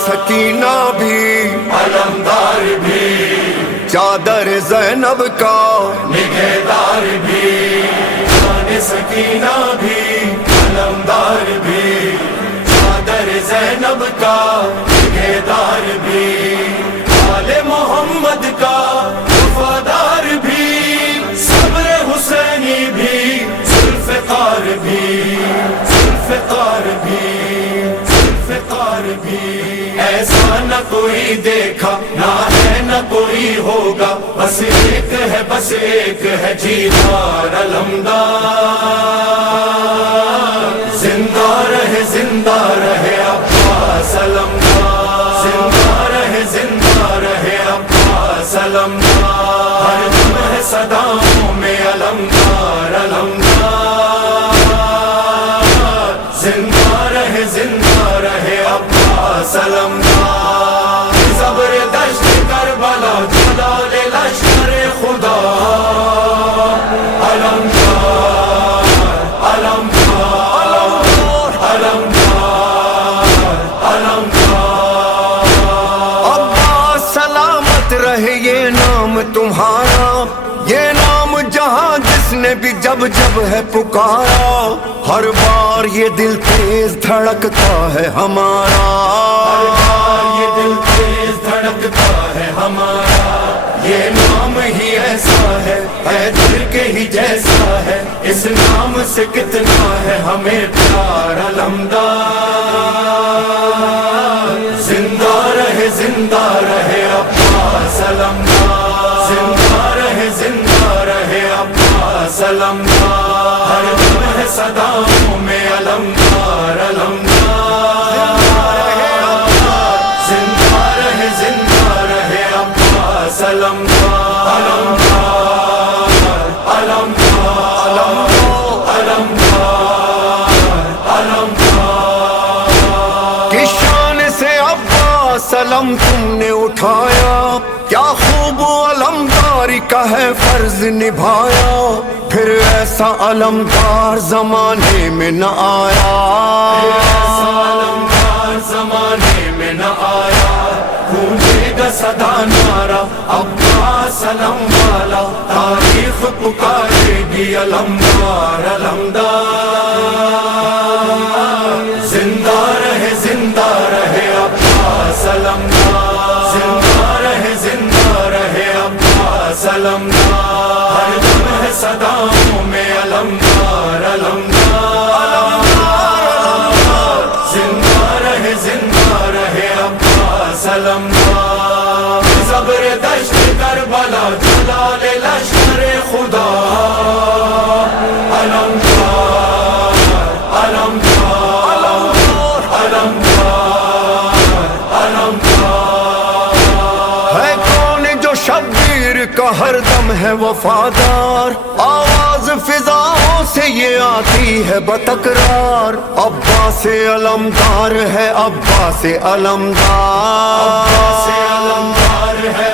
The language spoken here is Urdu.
سکینہ بھی علمدار بھی، چادر زینب کا نگہدار بھی، جان سکینہ بھی علمدار بھی، چادر زینب کا نگہدار بھی، آل محمد کا وفادار بھی، صبر حسینی بھی، ذوالفقار بھی، ذوالفقار بھی، ذوالفقار بھی، ایسا نہ کوئی دیکھا نہ ہے نہ کوئی ہوگا، بس ایک ہے بس ایک ہے جیدار علمدار، زندہ رہے عباس علمدار، زندہ رہے عباس علمدار، ہر دم ہے صداؤں میں علمدار علمدار، زندہ رہے عباس علمدار، زبردست کربلا جلال لشکر خدا علمدار علمدار علمدار علمدار، عباس سلامت رہے یہ نام تمہارا، یہ نام جہاں جس نے بھی جب جب ہے پکارا، ہر بار یہ دل تیز دھڑکتا ہے ہمارا، ہر بار یہ دل تیز دھڑکتا ہے ہمارا، یہ نام ہی ایسا ہے حیدر کے ہی جیسا ہے، اس نام سے کتنا ہے ہمیں پیار علمدار، زندہ رہے عباس علمدار، زندہ رہے عباس علمدار، ہر دم ہے صداؤں میں علمدار علمدار، زندہ رہے عباس علمدار علمدار علمدار علمدار، کس شان سے عباس علم تم نے اٹھایا، کیا خوب علمداری کا ہے فرض نبھایا، پھر ایسا علمدار زمانے میں نہ آیا، ایسا علمدار زمانے میں نہ آیا، گونجے گا صدا نعرہ عباس علم والا، تاریخ پکارے گی علمدار علمدار، زندہ رہے عباس علمدار، زندہ رہے عباس علمدار، ہر دم ہے صداؤں میں علمدار علمدار، زندہ رہے عباس علمدار، زبردست کربلا جلال لشکر خدا علمدار علمدار علمدار علمدار، ہے کون جو شبیر کا ہر دم ہے وفادار، آواز فضاؤں سے یہ آتی ہے بتکرار، عباس علمدار ہے عباس علمدار، عباس علمدار ہے